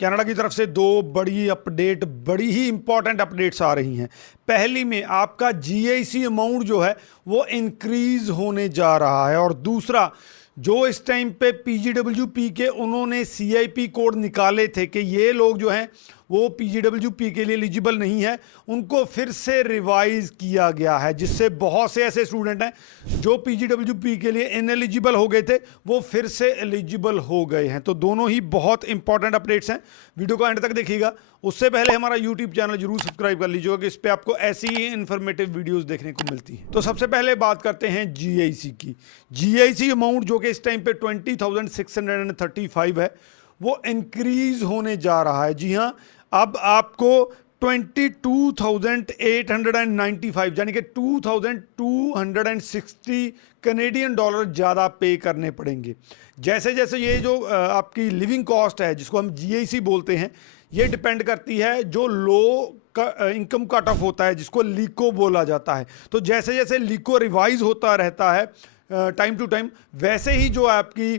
Canada की तरफ से दो बड़ी ही इंपॉर्टेंट अपडेट्स आ रही हैं। पहली में आपका जीआईसी अमाउंट जो है वो इंक्रीज होने जा रहा है, और दूसरा जो इस टाइम पे पीजीडब्ल्यूपी के उन्होंने सीआईपी कोड निकाले थे कि ये लोग जो हैं वो पीजीडब्ल्यूपी के लिए एलिजिबल नहीं है, उनको फिर से रिवाइज किया गया है, जिससे बहुत से ऐसे स्टूडेंट हैं जो पीजीडब्ल्यूपी के लिए इनएलिजिबल हो गए थे वो फिर से एलिजिबल हो गए हैं। तो दोनों ही बहुत इंपॉर्टेंट अपडेट्स हैं, वीडियो को एंड तक देखिएगा। उससे पहले हमारा यूट्यूब चैनल जरूर सब्सक्राइब कर लीजिएगा कि इस पे आपको ऐसी ही इंफॉर्मेटिव वीडियोस देखने को मिलती हैं। तो सबसे पहले बात करते हैं जीआईसी की। जीआईसी अमाउंट जो कि इस टाइम पे 20,635 है वो इंक्रीज होने जा रहा है। जी हाँ, अब आपको 22,895 यानी कि 2,260 कनेडियन डॉलर ज़्यादा पे करने पड़ेंगे। जैसे जैसे ये जो आपकी लिविंग कॉस्ट है जिसको हम जीआईसी बोलते हैं, ये डिपेंड करती है जो लो इनकम कट ऑफ होता है जिसको लीको बोला जाता है। तो जैसे जैसे लीको रिवाइज होता रहता है टाइम टू टाइम, वैसे ही जो आपकी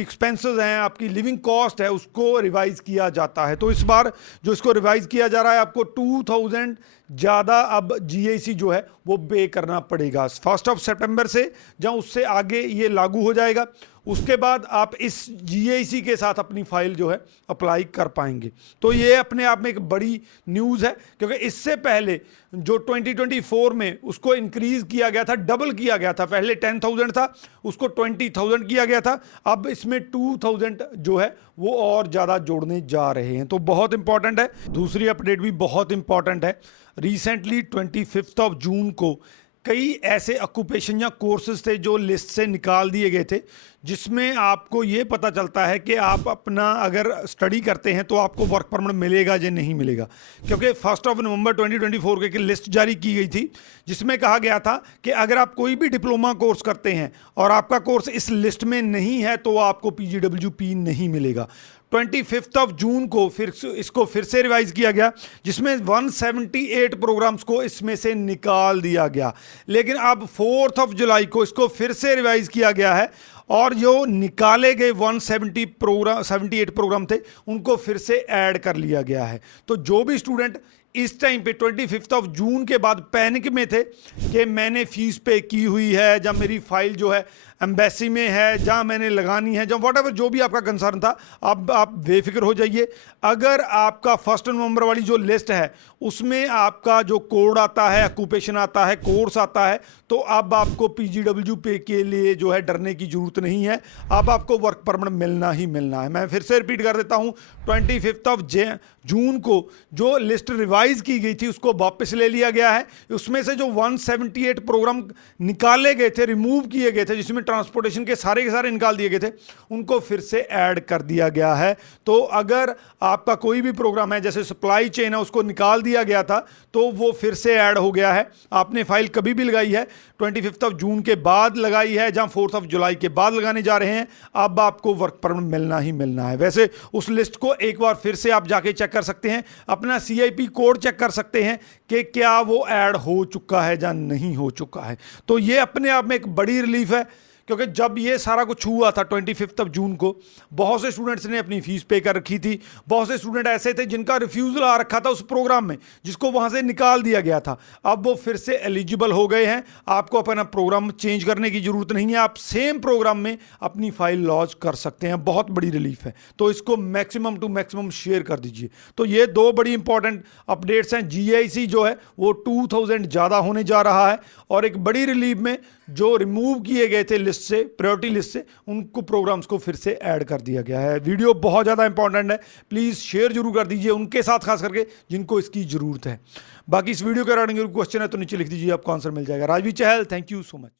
एक्सपेंसेस हैं, आपकी लिविंग कॉस्ट है, उसको रिवाइज किया जाता है। तो इस बार जो इसको रिवाइज किया जा रहा है आपको 2,000 ज़्यादा अब जीआईसी जो है वो पे करना पड़ेगा 1 सितंबर से, जहाँ उससे आगे ये लागू हो जाएगा। उसके बाद आप इस जीआईसी के साथ अपनी फाइल जो है अप्लाई कर पाएंगे। तो ये अपने आप में एक बड़ी न्यूज़ है, क्योंकि इससे पहले जो 2024 में उसको इंक्रीज किया गया था, डबल किया गया था। पहले 10,000 था, उसको 20,000 किया गया था, अब इसमें 2,000 जो है वो और ज़्यादा जोड़ने जा रहे हैं। तो बहुत इंपॉर्टेंट है। दूसरी अपडेट भी बहुत इंपॉर्टेंट है। रिसेंटली 25 जून को कई ऐसे ऑक्यूपेशन या कोर्सेज थे जो लिस्ट से निकाल दिए गए थे, जिसमें आपको ये पता चलता है कि आप अपना अगर स्टडी करते हैं तो आपको वर्क परमिट मिलेगा या नहीं मिलेगा। क्योंकि 1 नवंबर 2024 की लिस्ट जारी की गई थी, जिसमें कहा गया था कि अगर आप कोई भी डिप्लोमा कोर्स करते हैं और आपका कोर्स इस लिस्ट में नहीं है तो आपको पीजीडब्ल्यूपी नहीं मिलेगा। 25 जून को इसको फिर से रिवाइज किया गया, जिसमें 178 प्रोग्राम्स को इसमें से निकाल दिया गया। लेकिन अब 4 जुलाई को इसको फिर से रिवाइज किया गया है, और जो निकाले गए 178 प्रोग्राम थे उनको फिर से ऐड कर लिया गया है। तो जो भी स्टूडेंट इस टाइम पे 25 जून के बाद पैनिक में थे कि मैंने फीस पे की हुई है, जब मेरी फाइल जो है एम्बेसी में है, जहाँ मैंने लगानी है, जब व्हाटएवर जो भी आपका कंसर्न था, अब आप बेफिक्र हो जाइए। अगर आपका 1 नवंबर वाली जो लिस्ट है उसमें आपका जो कोड आता है, ऑक्यूपेशन आता है, कोर्स आता है, तो अब आपको पीजीडब्ल्यूपी के लिए जो है डरने की जरूरत नहीं है। अब आपको वर्क परमिट मिलना ही मिलना है। मैं फिर से रिपीट कर देता हूँ, 25 जून को जो लिस्ट रिवाइज की गई थी उसको वापस ले लिया गया है। उसमें से जो 178 प्रोग्राम निकाले गए थे, रिमूव किए गए थे, जिसमें ट्रांसपोर्टेशन के सारे निकाल दिए गए थे, उनको फिर से ऐड कर दिया गया है। तो अगर आपका कोई भी प्रोग्राम है, जैसे सप्लाई चेन है, उसको निकाल दिया गया था तो वो फिर से ऐड हो गया है। आपने फाइल कभी भी लगाई है, 25 जून के बाद लगाई है, जहां 4 जुलाई के बाद लगाने जा रहे हैं, अब आपको वर्क परमिट मिलना ही मिलना है। वैसे उस लिस्ट को एक बार फिर से आप जाके चेक कर सकते हैं, अपना सीआईपी कोड चेक कर सकते हैं कि क्या वो ऐड हो चुका है या नहीं हो चुका है। तो ये अपने आप में एक बड़ी रिलीफ है, क्योंकि जब ये सारा कुछ हुआ था 25 जून को, बहुत से स्टूडेंट्स ने अपनी फीस पे कर रखी थी। बहुत से स्टूडेंट ऐसे थे जिनका रिफ्यूज़ल आ रखा था उस प्रोग्राम में, जिसको वहाँ से निकाल दिया गया था। अब वो फिर से एलिजिबल हो गए हैं। आपको अपना प्रोग्राम चेंज करने की ज़रूरत नहीं है, आप सेम प्रोग्राम में अपनी फाइल लॉन्च कर सकते हैं। बहुत बड़ी रिलीफ है, तो इसको मैक्सिमम टू मैक्सिमम शेयर कर दीजिए। तो ये दो बड़ी इंपॉर्टेंट अपडेट्स हैं। जीआईसी जो है वो 2,000 ज़्यादा होने जा रहा है, और एक बड़ी रिलीफ में जो रिमूव किए गए थे लिस्ट से, प्रायोरिटी लिस्ट से, उनको प्रोग्राम्स को फिर से ऐड कर दिया गया है। वीडियो बहुत ज़्यादा इंपॉर्टेंट है, प्लीज़ शेयर जरूर कर दीजिए उनके साथ, खास करके जिनको इसकी ज़रूरत है। बाकी इस वीडियो के रिगार्डिंग क्वेश्चन है तो नीचे लिख दीजिए, आपको आंसर मिल जाएगा। राजवीर चहल, थैंक यू सो मच।